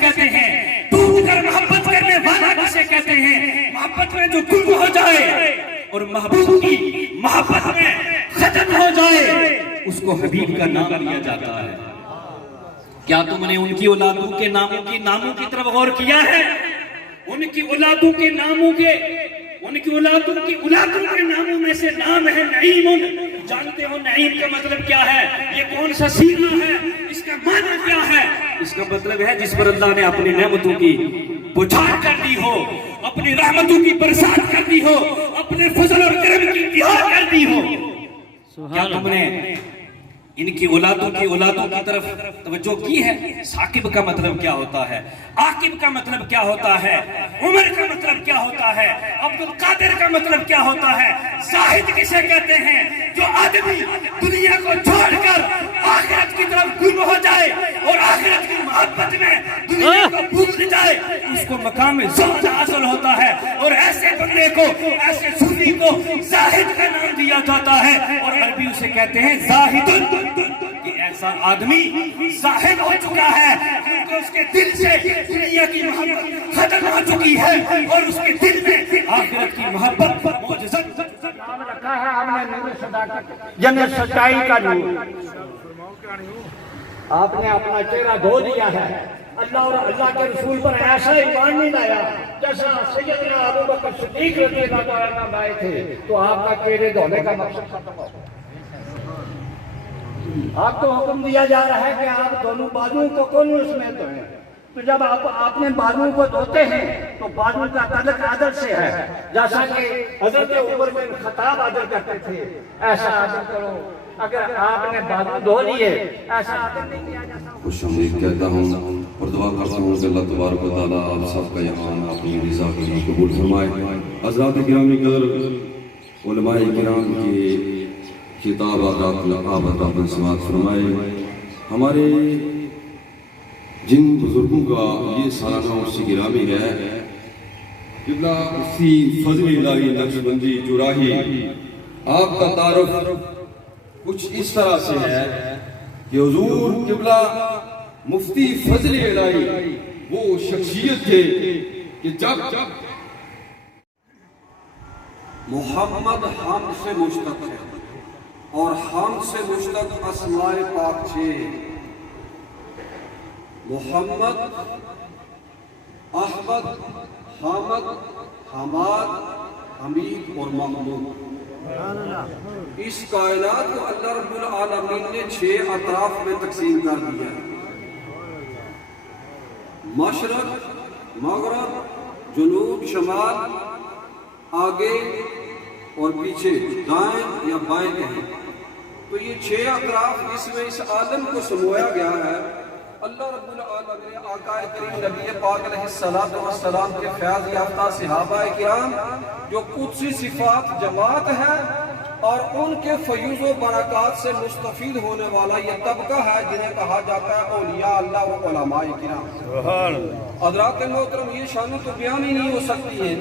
کہتے ہیں؟ ٹوٹ کر محبت کرنے والا کسے کہتے ہیں؟ محبت میں جو گم ہو جائے اور محبوب کی محبت میں ختم ہو جائے اس کو حبیب کا نام لیا جاتا ہے۔ کیا تم نے ان کی اولادوں کے ناموں کی طرف غور کیا ہے؟ ان کی اولادوں کے ناموں کے ناموں میں سے نام ہے نعیم۔ جانتے ہو نعیم کا مطلب کیا ہے؟ یہ کون سا صیغہ ہے؟ اس کا معنی کیا ہے؟ اس کا مطلب ہے جس پر اللہ نے اپنی نعمتوں کی بچھاڑ کر دی ہو، اپنی رحمتوں کی برسات کر دی ہو، اپنے فضل اور کرم کی انتہا کر دی ہو۔ کیا تم نے ان کی اولادوں کی طرف توجہ کی ہے؟ ثاقب کا مطلب کیا ہوتا ہے؟ عاقب کا مطلب کیا ہوتا ہے؟ عمر کا مطلب کیا ہوتا ہے؟ عبد القادر کا مطلب کیا ہوتا ہے؟ زاہد کسے کہتے ہیں؟ جو آدمی دنیا کو چھوڑ کر آخرت کی طرف گم ہو جائے اور آخرت کی محبت میں دنیا کو بھول جائے، اس کو مقام زہد حاصل ہوتا ہے۔ اور ایسے بندے کو، ایسے صوفی کو زاہد کا نام دیا جاتا ہے، اور عربی اسے کہتے ہیں زاہد۔ کہ ایسا آدمی زاہد ہو چکا ہے کیونکہ اس کے دل سے دنیا کی محبت ختم ہو چکی ہے اور اس کے دل میں آخرت کی محبت معجزت نام رکھا ہے ہم نے نور صداقت، یعنی سچائی کا نور۔ آپ نے اپنا چہرہ دھو دیا ہے، اللہ اور اللہ کے رسول پر ایسا ایمان نہیں لایا جیسا سیدنا ابو بکر صدیق رضی اللہ عنہ لائے تھے، تو آپ کا چہرے دھونے کا مقصد ختم ہو۔ آپ کو حکم دیا جا رہا ہے کہ آپ دونوں بازوؤں کو کونوں سمیت دھوئیں، تو جب آپ نے بازوؤں کو دھوتے ہیں تو بازو کا تعلق عدل سے ہے، جیسا کہ حضرت عمر بن خطاب عدل کرتے تھے، ایسا عدل کرو۔ اگر آپ نے بازو دھو لیے، ایسا عدل نہیں کیا جاتا۔ خوش آمدید کہتا ہوں اور دعا کرتا ہوں کہ اللہ تبارک و تعالیٰ آپ سب کا یہاں اپنی رضا کے لیے قبول فرمائے۔ حضرات گرامی قدر، علماء کرام کی کتاب آپ سماعت فرمائے۔ ہمارے جن بزرگوں کا یہ سالانہ عرس گرامی ہے، قبلہ مفتی فضل الہی نقشبندی جراحی، آپ کا تعارف کچھ اس طرح سے ہے کہ حضور قبلہ مفتی فضل الہی وہ شخصیت تھے کہ جب محمد حمد سے مشتق ہے اور حمد سے مشتق اسماء پاک چھے، محمد، احمد، حامد، حماد، حمید اور محمود۔ اس کائنات کو اللہ رب العالمین نے 6 اطراف میں تقسیم کر دیا ہے: مشرق، مغرب، جنوب، شمال، آگے اور پیچھے، دائیں یا بائیں کہیں۔ تو یہ 6 اطراف جس میں اس عالم کو سمویا گیا ہے، اللہ رب العالمین نے آقا کریم نبی پاک علیہ السلام کے فیض یافتہ صحابہ کرام جو قدسی صفات جماعت ہے اور ان کے فیوز و برکات سے مستفید ہونے والا یہ طبقہ ہے جنہیں کہا جاتا ہے اولیاء اللہ و علماء کرام۔ حضرات محترم، یہ شان تو بیان ہی نہیں ہو سکتی ہے۔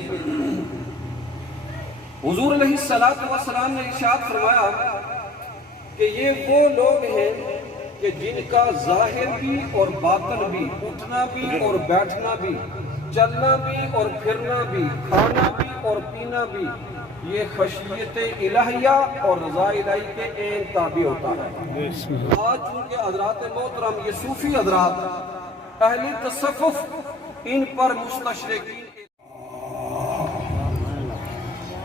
حضور علیہ السلام نے ارشاد فرمایا کہ یہ وہ لوگ ہیں کہ جن کا ظاہر بھی اور باطن بھی، اٹھنا بھی اور بیٹھنا بھی، چلنا بھی اور پھرنا بھی، کھانا بھی اور پینا بھی، یہ خشیت الہیہ اور رضا الہی کے عین تابع ہوتا ہے۔ آج چونکہ حضرات محترم یہ صوفی حضرات اہل تصوف ان پر مستشرقین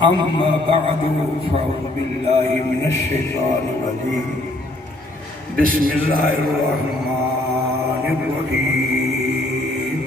اما بعد فاعوذ باللہ من الشیطان الرجیم بسم اللہ الرحمن الرحیم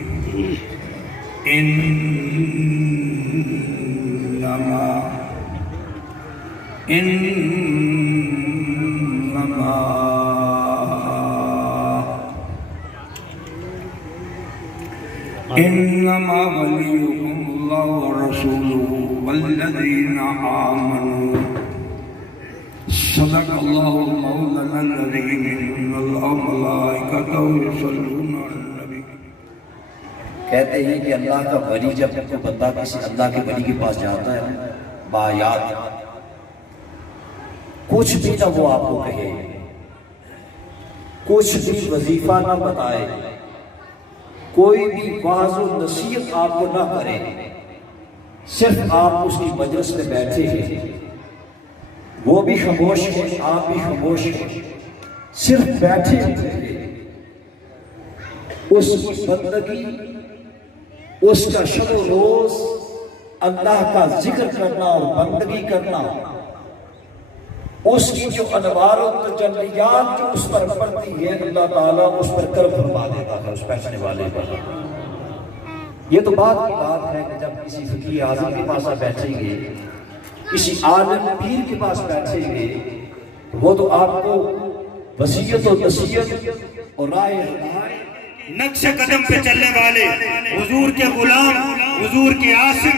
انما ولیکم اللہ ورسولہ والذین آمنوا صدق اللہ مولانا العظیم ان اللہ ملائکتہ یصلون علی النبی۔ کہتے ہیں کہ اللہ کا ولی جب کوئی بندہ کسی اللہ کے ولی کے پاس جاتا ہے بایات، کچھ بھی نہ وہ آپ کو کہے، کچھ بھی وظیفہ نہ بتائے، کوئی بھی واعظ و نصیحت آپ کو نہ کرے، صرف آپ اس کی مجلس میں بیٹھے ہیں، وہ بھی خاموش ہے، آپ بھی خاموش ہیں، صرف بیٹھے ہیں، اس کی بندگی، اس کا شب و روز اللہ کا ذکر کرنا اور بندگی کرنا، اس کی جو انوار و تجلیات جو اس پر پڑتی ہے، اللہ تعالیٰ اس پر کرم فرما دیتا ہے اس بیٹھنے والے پر۔ یہ تو بعد کی بات ہے کہ جب کسی فقیہ اعظم کے پاس آپ بیٹھیں گے، کسی عالم پیر کے پاس بیٹھیں گے، وہ تو آپ کو وصیت و نصیحت اور رائے نقش قدم پہ چلنے والے، حضور کے غلام، حضور کے عاشق،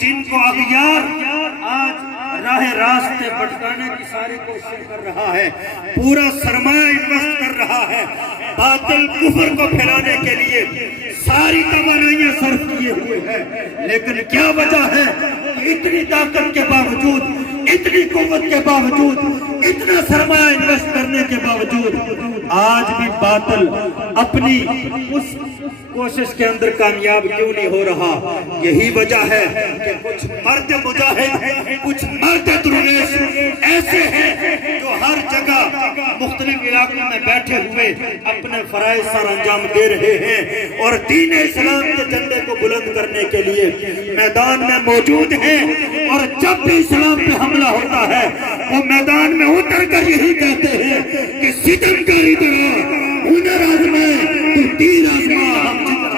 جن کو اغیار آج راہ راستے بھٹکانے کی ساری کوشش کر رہا ہے، پورا سرمایہ انویسٹ کر رہا ہے، باطل کفر کو پھیلانے کے لیے ساری توانائیاں صرف کیے ہوئے ہیں، لیکن کیا وجہ ہے کہ اتنی طاقت کے باوجود، اتنی قوت کے باوجود، اتنا سرمایہ انویسٹ کرنے کے باوجود آج بھی باطل اپنی اس کوشش کے اندر کامیاب کیوں نہیں ہو رہا؟ یہی وجہ ہے کہ کچھ مرد مجاہد، کچھ مرد درویش ایسے ہیں جو ہر جگہ مختلف علاقوں میں بیٹھے ہوئے اپنے فرائض سر انجام دے رہے ہیں اور دین اسلام کے جھنڈے کو بلند کرنے کے لیے میدان میں موجود ہیں، اور جب بھی اسلام پہ حملہ ہوتا ہے وہ میدان میں اتر کر یہی کہتے ہیں کہ ستم کاری طرح ہنر آزمائے تو تیر آزما، ہم جتنا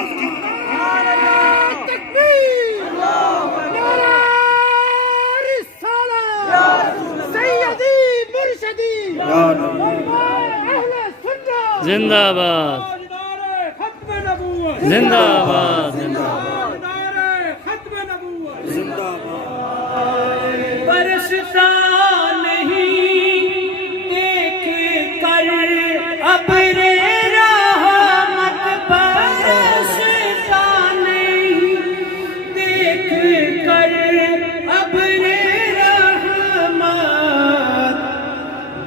زندہ باد، زندہ باد، برستا نہیں دیکھ کر ابر رحمت، برستا نہیں دیکھ کر ابر رحمت،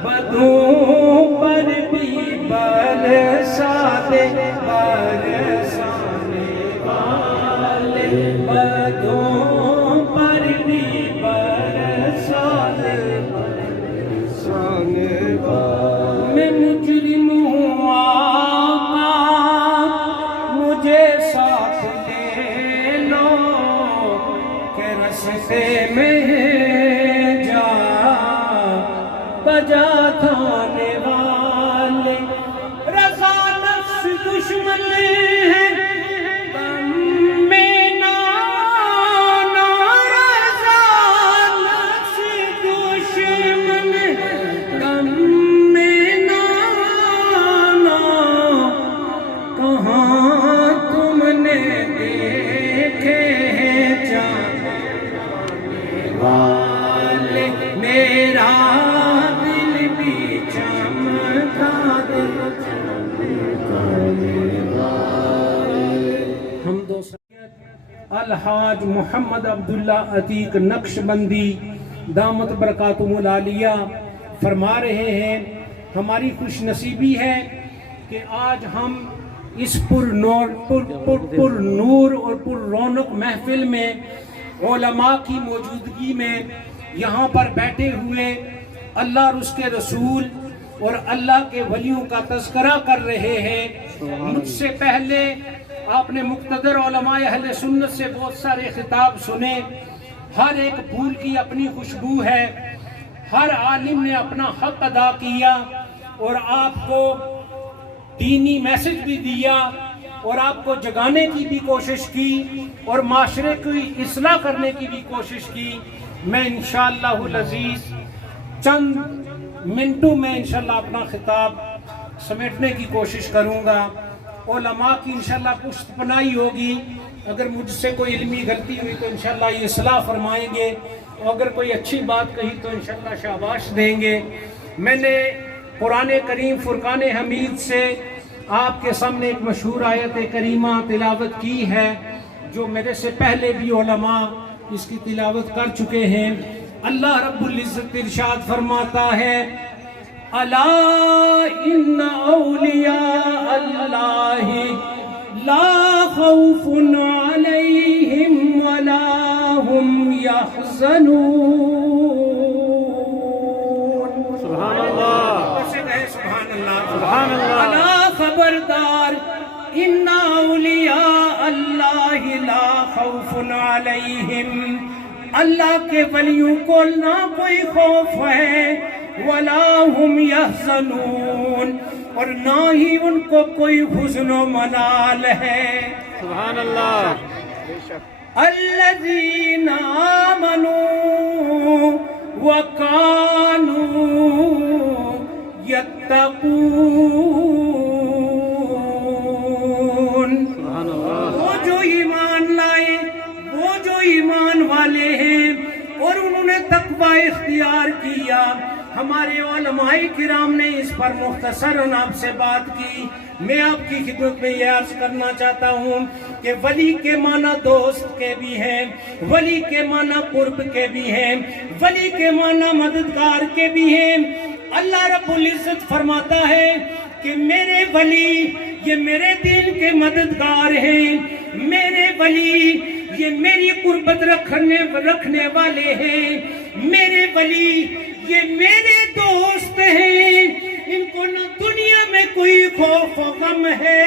بدوں پر بھی برسا دے، برسانے والے بدوں پر بھی برسا دے، برسانے والے۔ میں مجرم ہوں آقا، مجھے ساتھ لے لو کہ رستے میں جا بجا تھانے والے، رضا نفس دشمن ہے غم میں نانا، رضا نفس دشمن غم میں نانا، کہاں تم نے دیکھے ہیں جانے والے، میرا دل بھی چمکا دے، الحاج محمد عبداللہ عتیق نقشبندی دامت برکاتہم العالیہ فرما رہے ہیں، ہماری خوش نصیبی ہے کہ آج ہم اس پر نور اور پر رونق محفل میں علماء کی موجودگی میں یہاں پر بیٹھے ہوئے اللہ اور اس کے رسول اور اللہ کے ولیوں کا تذکرہ کر رہے ہیں۔ مجھ سے پہلے آپ نے مقتدر علماء اہل سنت سے بہت سارے خطاب سنے، ہر ایک پھول کی اپنی خوشبو ہے، ہر عالم نے اپنا حق ادا کیا اور آپ کو دینی میسج بھی دیا اور آپ کو جگانے کی بھی کوشش کی اور معاشرے کی اصلاح کرنے کی بھی کوشش کی۔ میں انشاءاللہ العزیز چند منٹوں میں انشاءاللہ اپنا خطاب سمیٹنے کی کوشش کروں گا۔ علماء کی انشاءاللہ پشت پناہی ہوگی، اگر مجھ سے کوئی علمی غلطی ہوئی تو انشاءاللہ یہ اصلاح فرمائیں گے، اور اگر کوئی اچھی بات کہی تو انشاءاللہ شاباش دیں گے۔ میں نے قرآن کریم فرقان حمید سے آپ کے سامنے ایک مشہور آیت کریمہ تلاوت کی ہے، جو میرے سے پہلے بھی علماء اس کی تلاوت کر چکے ہیں۔ اللہ رب العزت ارشاد فرماتا ہے، الا ان اولیاء اللہ لا خوف علیہم ولا هم يحزنون. سبحان اللہ. سبحان اللہ. سبحان اللہ. الا خبردار ان اولیاء اللہ لا خوف علیہم، اللہ کے ولیوں کو نہ کوئی خوف ہے، ولا هم يحزنون، اور نہ ہی ان کو کوئی حزن و ملال ہے. سبحان اللہ. الذین آمنوا وکانوا یتقون. وہ جو ایمان لائے، وہ جو ایمان والے ہیں اور انہوں نے تقوی اختیار کیا. ہمارے علماء کرام نے اس پر مختصراً آپ سے بات کی. میں آپ کی خدمت میں یہ عرض کرنا چاہتا ہوں کہ ولی کے معنی دوست کے بھی ہیں، ولی کے معنی قرب کے بھی ہیں، ولی کے معنی مددگار کے بھی ہیں. اللہ رب العزت فرماتا ہے کہ میرے ولی یہ میرے دین کے مددگار ہیں، میرے ولی یہ میری قربت رکھنے والے ہیں، میرے ولی یہ میرے دوست ہیں. ان کو نہ دنیا میں کوئی خوف و غم ہے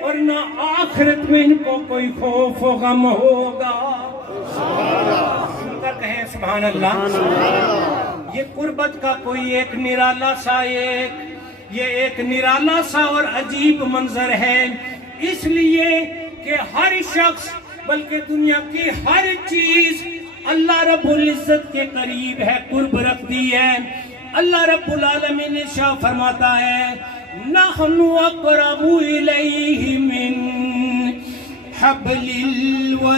اور نہ آخرت میں ان کو کوئی خوف و غم ہوگا. سن کر کہیں سبحان اللہ. یہ قربت کا کوئی ایک نرالا سا ایک نرالا سا اور عجیب منظر ہے، اس لیے کہ ہر شخص بلکہ دنیا کی ہر چیز اللہ رب العزت کے قریب ہے، قرب رکھتی ہے. اللہ رب العالمین نے شاہ فرماتا ہے نحن اقرب الیہ من حبل الورید.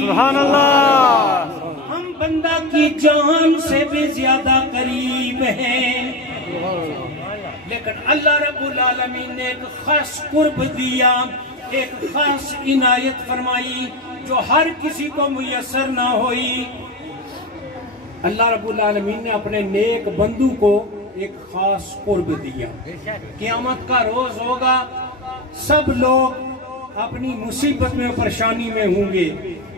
سبحان اللہ. ہم بندہ کی جان سے بھی زیادہ قریب ہیں، لیکن اللہ رب العالمین نے ایک خاص قرب دیا، ایک خاص عنایت فرمائی جو ہر کسی کو میسر نہ ہوئی. اللہ رب العالمین نے اپنے نیک بندو کو ایک خاص قرب دیا. قیامت کا روز ہوگا، سب لوگ اپنی مصیبت میں پریشانی میں ہوں گے،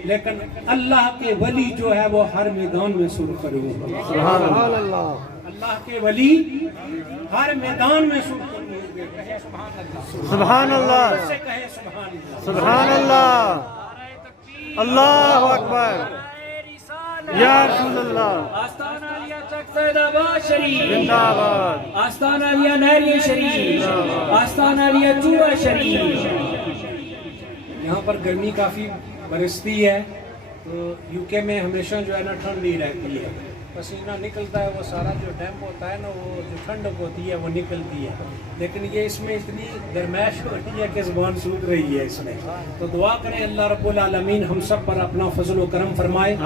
لیکن اللہ کے ولی جو ہے وہ ہر میدان میں سرخرو ہوگا. سبحان اللہ. اللہ کے ولی ہر میدان میں سرخرو ہوں گے. کہے سبحان اللہ. سبحان اللہ. سے کہے سبحان اللہ. سبحان اللہ. اللہ اکبر. یا رسول اللہ. آستانہ علیہ چک سید آباد شریف زندہ آباد. آستانہ علیہ نہری شریف، آستانہ علیہ چوہ شریف. یہاں پر گرمی کافی برستی ہے، تو یو کے میں ہمیشہ جو ہے نا ٹھنڈ ہی رہتی ہے، پسینہ نکلتا ہے، وہ سارا جو ڈیمپ ہوتا ہے نا، وہ جو ٹھنڈک ہوتی ہے وہ نکلتی ہے، لیکن یہ اس میں اتنی گرمائش ہوتی ہے کہ زبان سوکھ رہی ہے اس میں. تو دعا کریں اللہ رب العالمین ہم سب پر اپنا فضل و کرم فرمائے.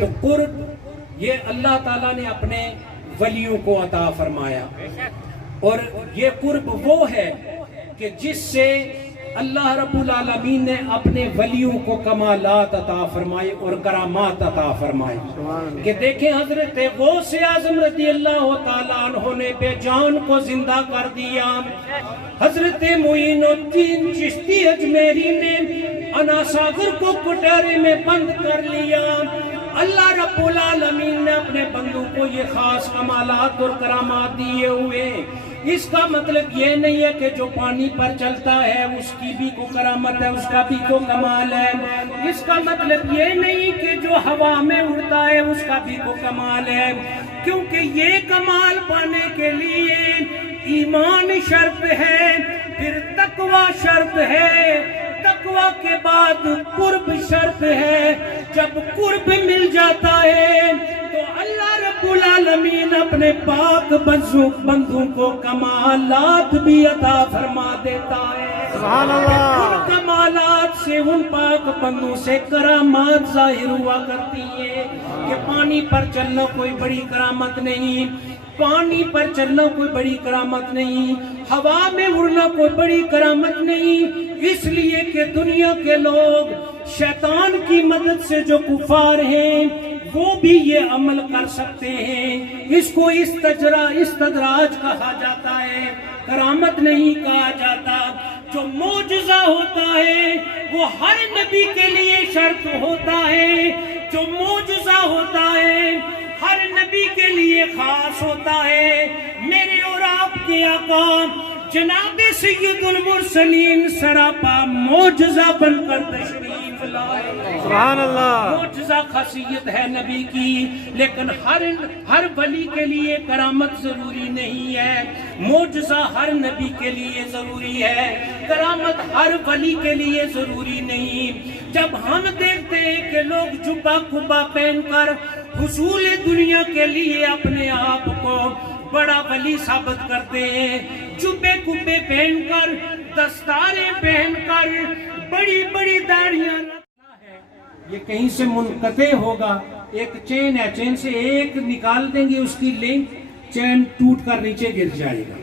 تو قرب یہ اللہ تعالیٰ نے اپنے ولیوں کو عطا فرمایا، اور یہ قرب وہ ہے کہ جس سے اللہ رب العالمین نے اپنے ولیوں کو کمالات عطا فرمائے اور کرامات عطا فرمائے. کہ دیکھیں حضرت غوث اعظم رضی اللہ تعالیٰ عنہ نے بے جان کو زندہ کر دیا، حضرت معین الدین چشتی اجمیری نے انا ساگر کو کٹارے میں بند کر لیا. اللہ رب العالمین نے اپنے بندوں کو یہ خاص کمالات اور کرامات دیے ہوئے. اس کا مطلب یہ نہیں ہے کہ جو پانی پر چلتا ہے اس کی بھی کو کرامت ہے، اس کا بھی کو کمال ہے. اس کا مطلب یہ نہیں کہ جو ہوا میں اڑتا ہے اس کا بھی کو کمال ہے، کیونکہ یہ کمال پانے کے لیے ایمان شرط ہے، پھر تقوی شرط ہے، تقوی کے بعد قرب شرط ہے. جب قرب مل جاتا ہے تو اللہ رب العالمین اپنے پاک بندوں کو کمالات بھی عطا فرما دیتا ہے. سبحان اللہ. ان کمالات سے ان پاک بندوں سے کرامات ظاہر ہوا کرتی ہیں کہ پانی پر چلنا کوئی بڑی کرامت نہیں، پانی پر چلنا کوئی بڑی کرامت نہیں، ہوا میں اڑنا کوئی بڑی کرامت نہیں. اس لیے کہ دنیا کے لوگ شیطان کی مدد سے جو کفار ہیں وہ بھی یہ عمل کر سکتے ہیں. اس کو استدراج کہا جاتا ہے، کرامت نہیں کہا جاتا. جو معجزہ ہوتا ہے وہ ہر نبی کے لیے شرط ہوتا ہے. جو معجزہ ہوتا ہے ہر نبی کے لیے خاص ہوتا ہے. میرے اور آپ کے آقا جناب سید المرسلین سراپا معجزہ بن کر تشریف لائے. سبحان اللہ. معجزہ خاصیت ہے نبی کی، لیکن ہر ولی کے لیے کرامت ضروری نہیں ہے. معجزہ ہر نبی کے لیے ضروری ہے، کرامت ہر ولی کے لیے ضروری نہیں. جب ہم دیکھتے ہیں کہ لوگ جبہ کبا پہن کر حصول دنیا کے لیے اپنے آپ کو بڑا ولی ثابت کرتے ہیں، جبے کبے پہن کر، دستاریں پہن کر، بڑی بڑی داڑیاں رکھنا ہے، یہ کہیں سے منقطع ہوگا. ایک چین ہے، چین سے ایک نکال دیں گے، اس کی لنک چین ٹوٹ کر نیچے گر جائے گا.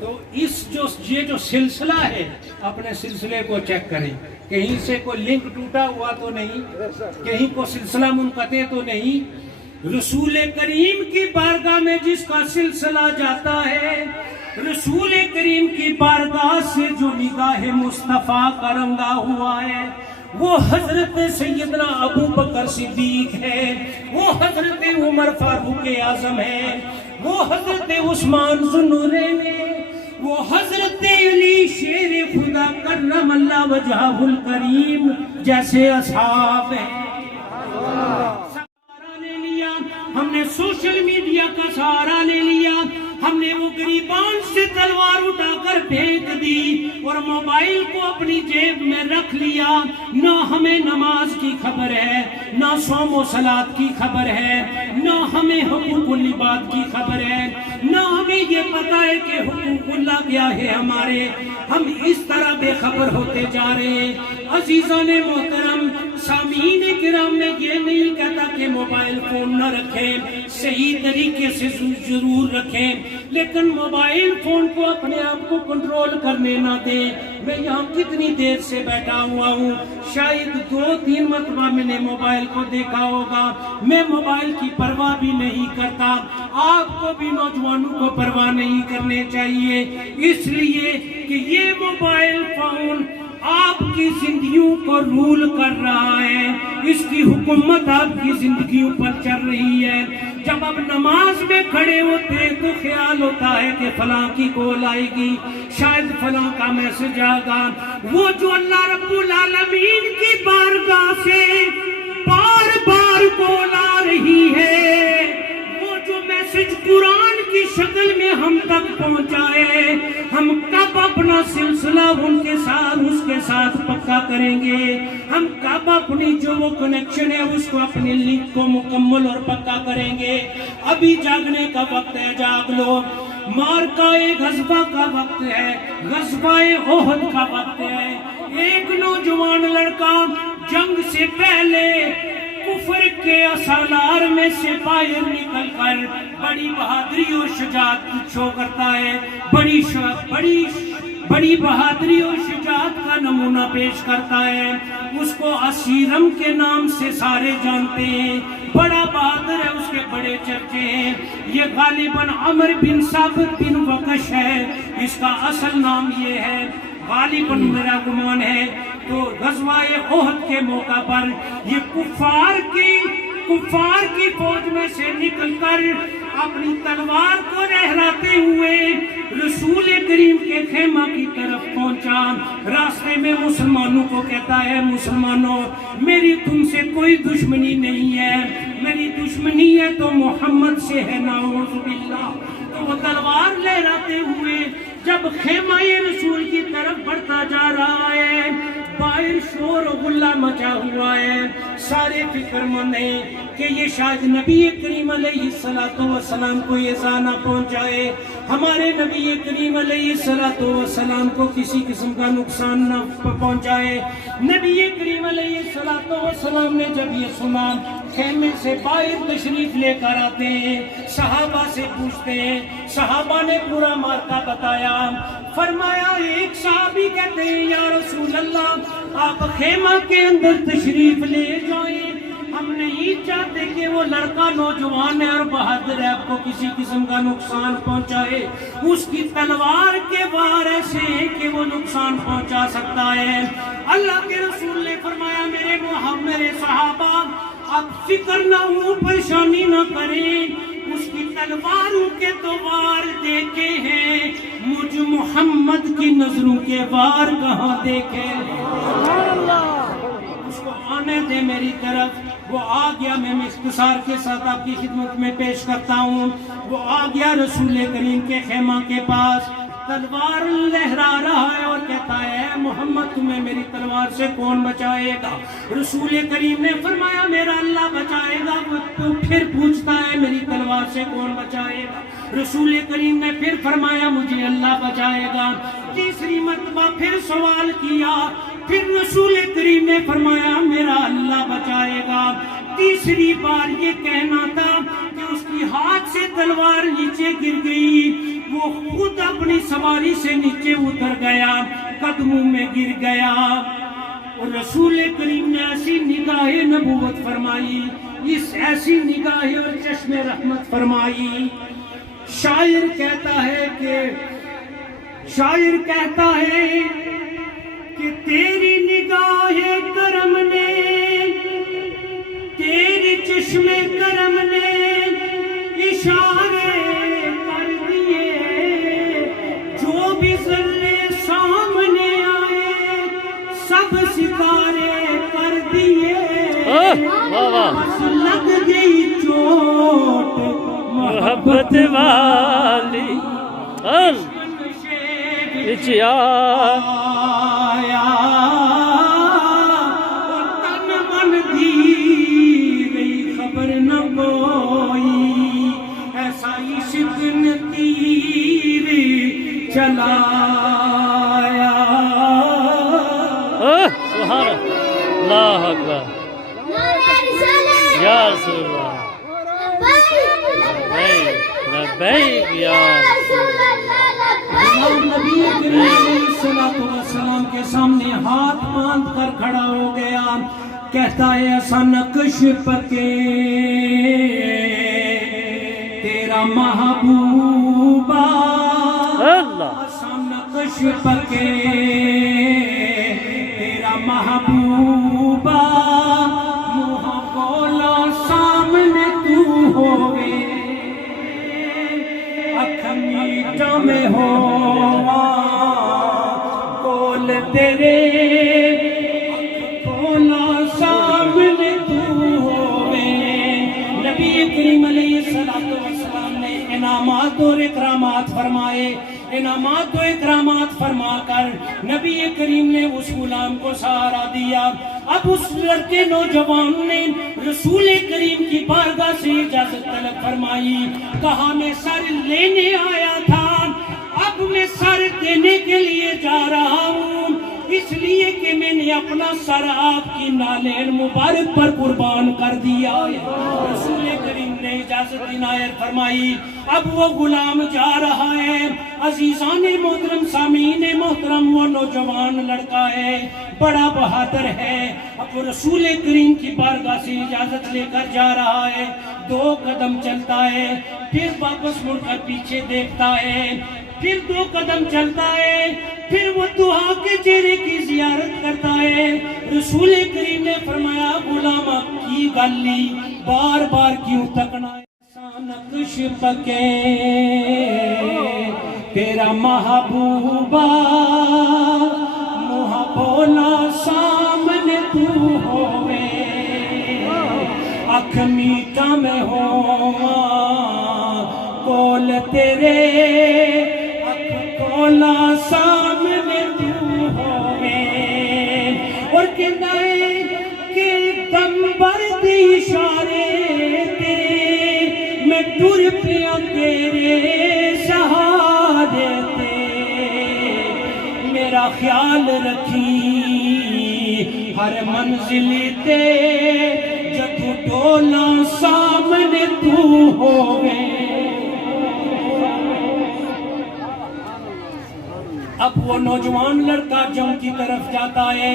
تو یہ جو سلسلہ ہے، اپنے سلسلے کو چیک کریں. کہیں سے کوئی لنک ٹوٹا ہوا تو نہیں، کہیں کو سلسلہ منقطع تو نہیں. رسول کریم کی بارگاہ میں جس کا سلسلہ جاتا ہے، رسول کریم کی بارگاہ سے جو نگاہ مصطفیٰ کا رنگا ہوا ہے، وہ حضرت سیدنا ابو بکر صدیق ہے، وہ حضرت عمر فاروق اعظم ہے، وہ حضرت عثمان ذو النورین ہے، وہ حضرت علی شیر خدا کرم اللہ وجہہ الکریم جیسے اصحاب ہیں. ہم نے سوشل میڈیا کا سہارا لے لیا، ہم نے وہ گریبان سے تلوار اٹھا کر پھینک دی اور موبائل کو اپنی جیب میں رکھ لیا. نہ ہمیں نماز کی خبر ہے، نہ صوم و صلاۃ کی خبر ہے، نہ ہمیں حقوق العباد کی خبر ہے، نہ ہمیں یہ پتا ہے کہ حقوق اللہ کیا ہے ہمارے. ہم اس طرح بے خبر ہوتے جا رہے ہیں. عزیزان محترم، سامعین کرام، میں یہ نہیں کہتا کہ موبائل فون نہ رکھیں، صحیح طریقے سے ضرور رکھیں، لیکن موبائل فون کو اپنے آپ کو کنٹرول کرنے نہ دیں. میں یہاں کتنی دیر سے بیٹھا ہوا ہوں، شاید 2-3 مرتبہ میں نے موبائل کو دیکھا ہوگا. میں موبائل کی پرواہ بھی نہیں کرتا. آپ کو بھی نوجوانوں کو پرواہ نہیں کرنے چاہیے، اس لیے کہ یہ موبائل فون آپ کی زندگیوں کو رول کر رہا ہے، اس کی حکومت آپ کی زندگیوں پر چل رہی ہے. جب آپ نماز میں کھڑے ہوتے تو خیال ہوتا ہے کہ فلاں کی کال آئے گی، شاید فلاں کا میسج آئے گا. وہ جو اللہ رب العالمین کی بارگاہ سے بار بار کال آ رہی ہے، وہ جو میسج قرآن کی شکل میں ہم تک پہنچائے، ہم کب اپنا سلسلہ اس کے ساتھ پکا کریں گے؟ ہم کب اپنی جو وہ کنیکشن ہے اس کو، اپنی لنک کو مکمل اور پکا کریں گے؟ ابھی جاگنے کا وقت ہے، جاگ لو. مارکہ غزوہ کا وقت ہے، غزوہ احد کا وقت ہے. ایک نوجوان لڑکا جنگ سے پہلے کفر کے سالار میں سے باہر نکل کر بڑی بہادری اور شجاعت شو کرتا ہے، بڑی بہادری اور شجاعت کا نمونہ پیش کرتا ہے. اس کو اسیرم کے نام سے سارے جانتے ہیں، بڑا بہادر ہے، اس کے بڑے چرچے ہیں. یہ غالباً عمر بن ثابت بن وقش ہے، اس کا اصل نام یہ ہے، غالباً میرا گمان ہے. تو غزوہ احد کے موقع پر یہ کفار کی فوج میں سے نکل کر اپنی تلوار کو لہراتے ہوئے رسول کریم کے خیمہ کی طرف پہنچا. راستے میں مسلمانوں کو کہتا ہے، مسلمانوں میری تم سے کوئی دشمنی نہیں ہے، میری دشمنی ہے تو محمد سے ہے، نعوذ باللہ. تو وہ تلوار لہراتے ہوئے جب خیمہ رسول کی طرف بڑھتا جا رہا ہے، باہر شور و غلہ مچا ہوا ہے. سارے فکر مند ہیں کہ یہ شاید نبی کریم علیہ السلام کو یہ نہ پہنچائے، ہمارے نبی کریم علیہ السلام کو کسی قسم کا نقصان نہ پہنچائے. نبی کریم علیہ السلام نے جب یہ سنا، خیمے سے باہر تشریف لے کر آتے ہیں، صحابہ سے پوچھتے ہیں. صحابہ نے پورا مارکا بتایا. فرمایا، ایک صحابی کہتے ہیں، یا رسول اللہ آپ خیمہ کے اندر تشریف لے جائیں، ہم نہیں چاہتے کہ وہ لڑکا نوجوان ہے اور بہادر ہے آپ کو کسی قسم کا نقصان پہنچائے. اس کی تلوار کے وار ایسے ہیں کہ وہ نقصان پہنچا سکتا ہے. اللہ کے رسول نے فرمایا میرے صحابہ اب فکر نہ ہو پریشانی نہ کریں, اس کی تلواروں کے تو وار دیکھے ہیں, مجھ محمد کی نظروں کے وار کہاں دیکھے. اس کو آنے دے میری طرف. وہ آ گیا, میں اختصار کے ساتھ آپ کی خدمت میں پیش کرتا ہوں. وہ آ گیا رسول کریم کے خیمہ کے پاس, تلوار لہرا رہا ہے اور کہتا ہے محمد تمہیں میری تلوار سے کون بچائے گا. رسول کریم نے فرمایا میرا اللہ بچائے گا. وہ تو پھر پوچھتا ہے میری تلوار سے کون بچائے گا. رسول کریم نے پھر فرمایا مجھے اللہ بچائے گا. تیسری مرتبہ پھر سوال کیا, پھر رسول کریم نے فرمایا میرا اللہ بچائے گا. تیسری بار یہ کہنا تھا کہ اس کی ہاتھ سے تلوار نیچے گر گئی. وہ خود اپنی سواری سے نیچے اتر گیا, قدموں میں گر گیا. اور رسول کریم نے ایسی نگاہ نبوت فرمائی, اس ایسی نگاہ اور چشم رحمت فرمائی. شاعر کہتا ہے کہ تیری نگاہ کرم نے, تیری چشم کرم نے اشارے کر دیے, جو بھی ذرے سامنے آئے سب ستارے کر دیے. بس لگ گئی چوٹ محبت والی, آیا تن من دی گئی خبر نہ کوئی, ایسا عشق نے تیر چلایا. سبحان اللہ اکبر یا رسول اللہ, لبیک یا رسول اللہ. نبی کریم علیہ السلام کے سامنے ہاتھ باندھ کر کھڑا ہو گیا, کہتا ہے ایسا نقش پکے تیرا محبوبہ, ایسا نقش پکے تیرا محبوبہ, منہ بولا سامنے تو ہوئے, اکھ میٹا میں ہو کول تیرے, اکھ بولا سامنے تو ہوئے. نبی کریم علیہ السلام نے انعامات اور اکرامات فرمائے. انعامات و اکرامات فرما کر نبی کریم نے اس غلام کو سہارا دیا. اب اس لڑکے نوجوان نے رسول کریم کی بارگاہ سے اجازت طلب فرمائی, کہا میں سر لینے آیا تھا, اب میں سر دینے کے لیے جا رہا ہوں, اس لیے کہ میں نے اپنا سر آپ کی نالین مبارک پر قربان کر دیا. رسول کریم نے اجازت عنایت فرمائی. اب وہ غلام جا رہا ہے. عزیزان محترم, سامعین محترم, وہ نوجوان لڑکا ہے, بڑا بہادر ہے. اب وہ رسول کریم کی بارگاہ سے اجازت لے کر جا رہا ہے. 2 قدم چلتا ہے, پھر واپس مڑ کر پیچھے دیکھتا ہے, پھر 2 قدم چلتا ہے, پھر وہ دعا کے چہرے کی زیارت کرتا ہے. رسول کریم نے فرمایا غلام کی گلی بار بار کیوں تکنا ہے, نقش پکے تیرا محبوبہ, منہ بولا سامنے تو ہوئے, اکھ میٹا میں ہو کول تیرے, اکھ کولا سامنے تو ہوئے. اور کہتا ہے کہ دم برد اشارے میں ٹر پیا تیرے سہارے تے, میرا خیال رکھی ہر منزل تے, جدو ڈولا سامنے تو ہوئے. اب وہ نوجوان لڑکا جنگ کی طرف جاتا ہے.